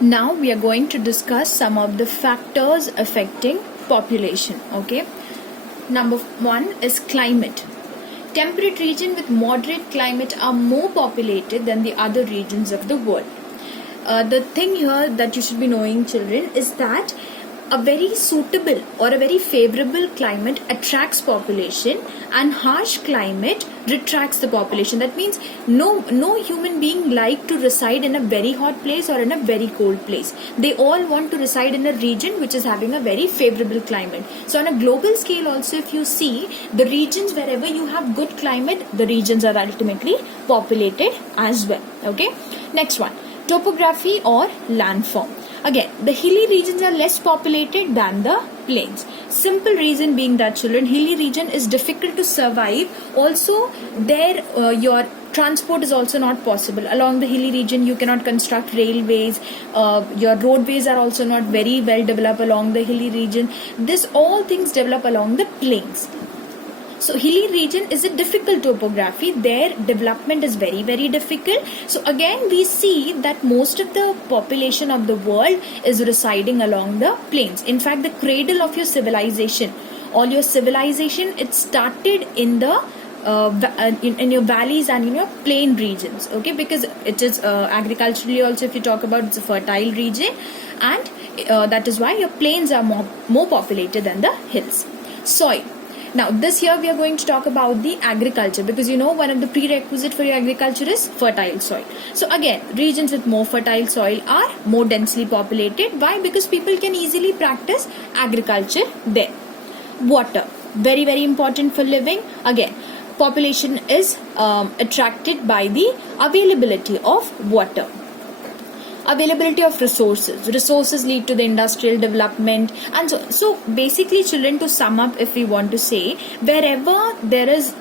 Now we are going to discuss some of the factors affecting population. Okay. Number one is climate. Temperate regions with moderate climate are more populated than the other regions of the world. The thing here that you should be knowing, children, is that a very suitable or a very favorable climate attracts population, and harsh climate retracts the population. That means no human being like to reside in a very hot place or in a very cold place. They all want to reside in a region which is having a very favorable climate. So on a global scale also, if you see the regions wherever you have good climate, the regions are ultimately populated as well. Okay, next one, topography or landform. Again, the hilly regions are less populated than the plains. Simple reason being that, children, hilly region is difficult to survive. Also, there your transport is also not possible. Along the hilly region, you cannot construct railways. Your roadways are also not very well developed along the hilly region. This all things develop along the plains. So hilly region is a difficult topography. Their development is very, very difficult. So again, we see that most of the population of the world is residing along the plains. In fact, the cradle of your civilization, all your civilization, it started in the in your valleys and in your plain regions. Okay, because it is agriculturally also, if you talk about, it's a fertile region, and that is why your plains are more populated than the hills. Soil. Now this here we are going to talk about the agriculture, because you know one of the prerequisite for your agriculture is fertile soil. So again, regions with more fertile soil are more densely populated. Why? Because people can easily practice agriculture there. Water, very, very important for living. Again, population is attracted by the availability of water. Availability of resources lead to the industrial development, and so basically, children, to sum up, if we want to say, wherever there is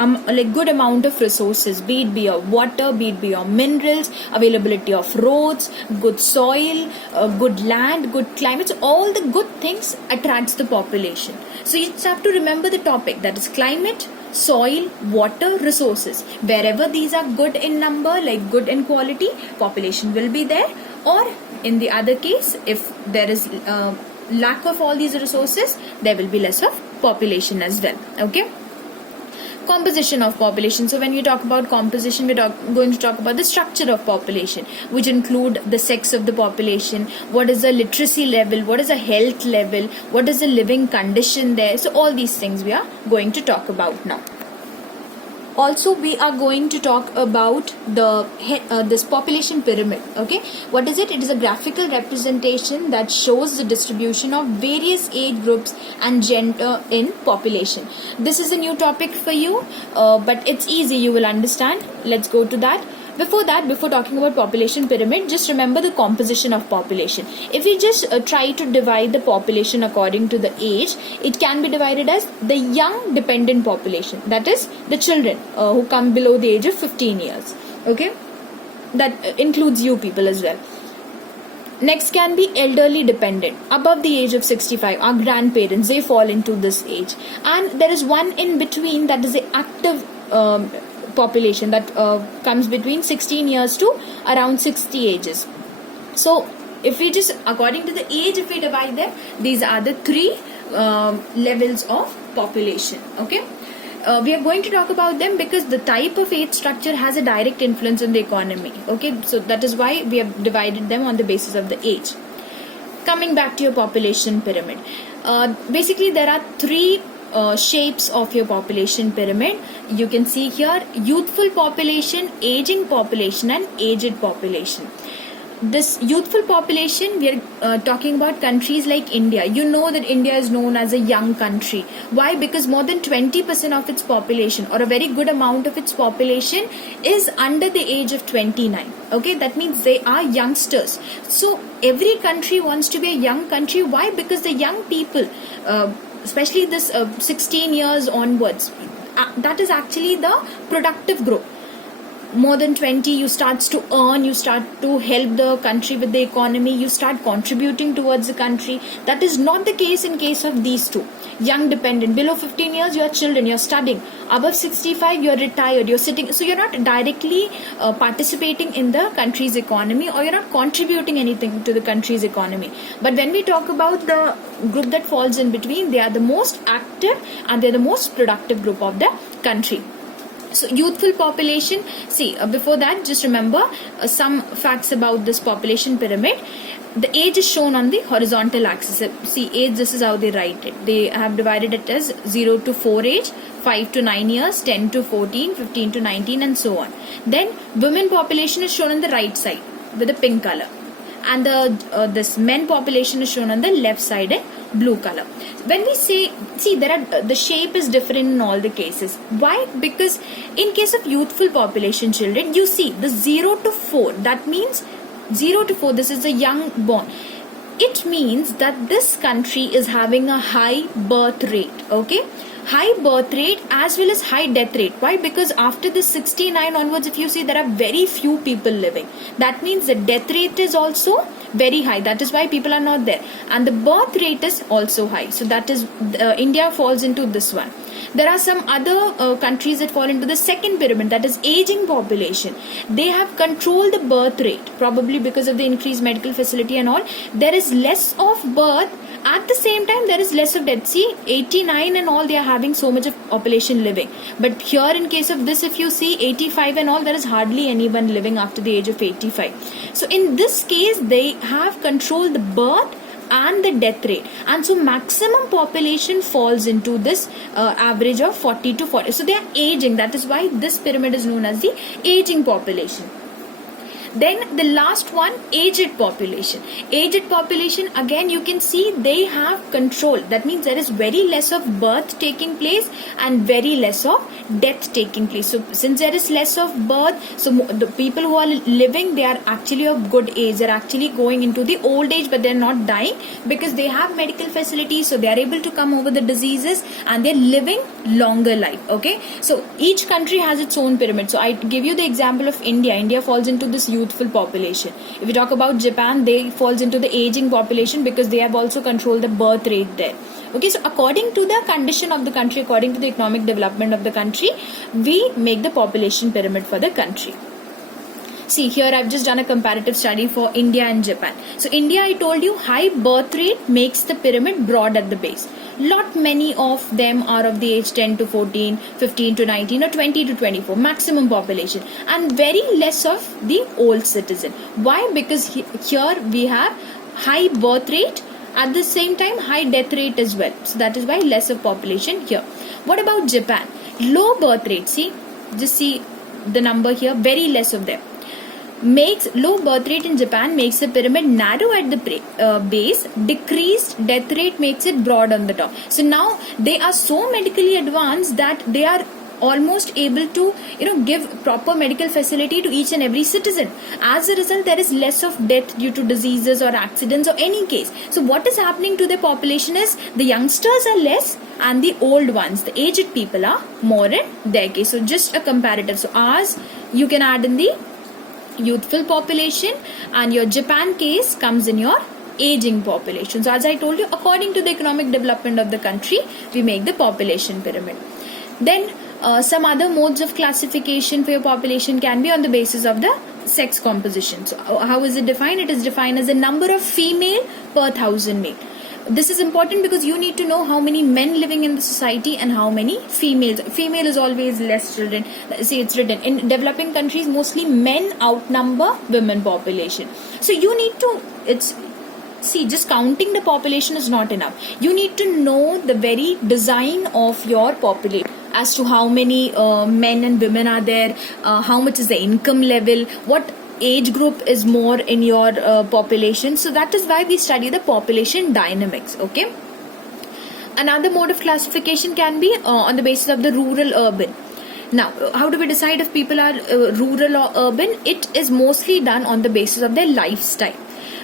like good amount of resources, be it your water, be it your minerals, availability of roads, good soil, good land, good climates, all the good things attracts the population. So you just have to remember the topic, that is climate, soil, water, resources. Wherever these are good in number, like good in quality, population will be there. Or in the other case, if there is lack of all these resources, there will be less of population as well. Okay. Composition of population. So when we talk about composition, we're going to talk about the structure of population, which include the sex of the population, what is the literacy level, what is the health level, what is the living condition there. So all these things we are going to talk about now. Also, we are going to talk about this population pyramid. Okay, what is it? It is a graphical representation that shows the distribution of various age groups and gender in population. This is a new topic for you, but it's easy, you will understand. Let's go to that. Before talking about population pyramid, just remember the composition of population. If we just try to divide the population according to the age, it can be divided as the young dependent population, that is the children who come below the age of 15 years. Okay, that includes you people as well. Next can be elderly dependent, above the age of 65, our grandparents, they fall into this age. And there is one in between, that is the active population, that comes between 16 years to around 60 ages. So if we just, according to the age, if we divide them, these are the three levels of population. Okay, we are going to talk about them because the type of age structure has a direct influence on the economy. Okay, so that is why we have divided them on the basis of the age. Coming back to your population pyramid, basically there are three shapes of your population pyramid. You can see here youthful population, aging population, and aged population. This youthful population, we are talking about countries like India. You know that India is known as a young country. Why? Because more than 20% of its population, or a very good amount of its population, is under the age of 29. Okay, that means they are youngsters. So every country wants to be a young country. Why? Because the young people, especially this 16 years onwards, that is actually the productive group. more than 20, you start to earn, you start to help the country with the economy, you start contributing towards the country. That is not the case in case of these two. Young dependent, below 15 years, you're children, you're studying. Above 65, you're retired, you're sitting. So you're not directly participating in the country's economy, or you're not contributing anything to the country's economy. But when we talk about the group that falls in between, they are the most active and they're the most productive group of the country. So youthful population, see, before that, just remember some facts about this population pyramid. The age is shown on the horizontal axis. See, age, this is how they write it. They have divided it as 0 to 4 age, 5 to 9 years, 10 to 14, 15 to 19, and so on. Then women population is shown on the right side with a pink color, and this men population is shown on the left side in blue color. When we say, see, there are the shape is different in all the cases. Why? Because in case of youthful population children, you see the 0 to 4, that means 0 to 4, this is a young born. It means that this country is having a high birth rate, okay? High birth rate as well as high death rate. Why? Because after the 69 onwards, if you see, there are very few people living. That means the death rate is also very high. That is why people are not there. And the birth rate is also high. So that is, India falls into this one. There are some other countries that fall into the second pyramid, that is aging population. They have controlled the birth rate, probably because of the increased medical facility and all. There is less of birth. At the same time, there is less of death. See, 89 and all, they are having so much of population living. But here in case of this, if you see 85 and all, there is hardly anyone living after the age of 85. So in this case, they have controlled the birth and the death rate, and so maximum population falls into this average of 40 to 40. So they are aging. That is why this pyramid is known as the aging population. Then the last one, aged population. Aged population, again you can see they have control. That means there is very less of birth taking place and very less of death taking place. So since there is less of birth, so the people who are living, they are actually of good age. They are actually going into the old age, but they are not dying because they have medical facilities. So they are able to come over the diseases and they are living longer life. Okay. So each country has its own pyramid. So I give you the example of India. India falls into this youthful population. If we talk about Japan, they falls into the aging population because they have also controlled the birth rate there. Okay, so according to the condition of the country, according to the economic development of the country, we make the population pyramid for the country. See, here I've just done a comparative study for India and Japan. So India, I told you, high birth rate makes the pyramid broad at the base. Lot many of them are of the age 10 to 14, 15 to 19 or 20 to 24, maximum population, and very less of the old citizen. Why? Because here we have high birth rate, at the same time high death rate as well. So that is why less of population here. What about Japan? Low birth rate. See, just see the number here, very less of them. Makes low birth rate in Japan makes the pyramid narrow at the base. Decreased death rate makes it broad on the top. So now they are so medically advanced that they are almost able to give proper medical facility to each and every citizen. As a result, there is less of death due to diseases or accidents or any case. So what is happening to the population is the youngsters are less and the old ones, the aged people, are more in their case. So just a comparative. So ours, you can add in the youthful population, and your Japan case comes in your aging population. So as I told you, according to the economic development of the country, we make the population pyramid. Then some other modes of classification for your population can be on the basis of the sex composition. So how is it defined? It is defined as the number of female per 1,000 male. This is important because you need to know how many men living in the society and how many females. Female is always less children. See, it's written in developing countries, mostly men outnumber women population. So you need to, just counting the population is not enough. You need to know the very design of your population, as to how many men and women are there, how much is the income level, what age group is more in your population. So that is why we study the population dynamics. Okay. Another mode of classification can be on the basis of the rural urban. Now, how do we decide if people are rural or urban? It is mostly done on the basis of their lifestyle.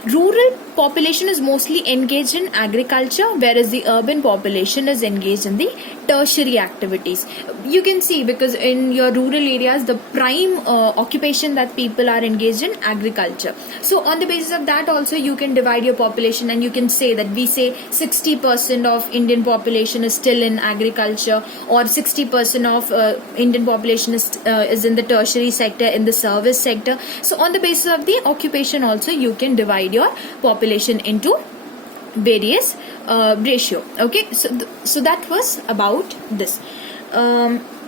Rural population is mostly engaged in agriculture, whereas the urban population is engaged in the tertiary activities. You can see, because in your rural areas the prime occupation that people are engaged in agriculture. So on the basis of that also you can divide your population, and you can say that we say 60% of Indian population is still in agriculture, or 60% of Indian population is in the tertiary sector, in the service sector. So on the basis of the occupation also you can divide your population into various ratio. Okay, so that was about this.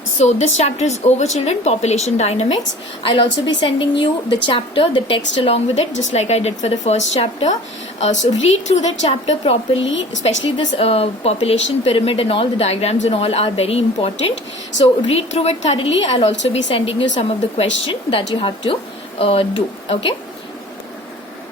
So this chapter is over, children. Population dynamics. I'll also be sending you the chapter, the text along with it, just like I did for the first chapter. So read through that chapter properly, especially this population pyramid and all the diagrams and all are very important. So read through it thoroughly. I'll also be sending you some of the questions that you have to do. Okay.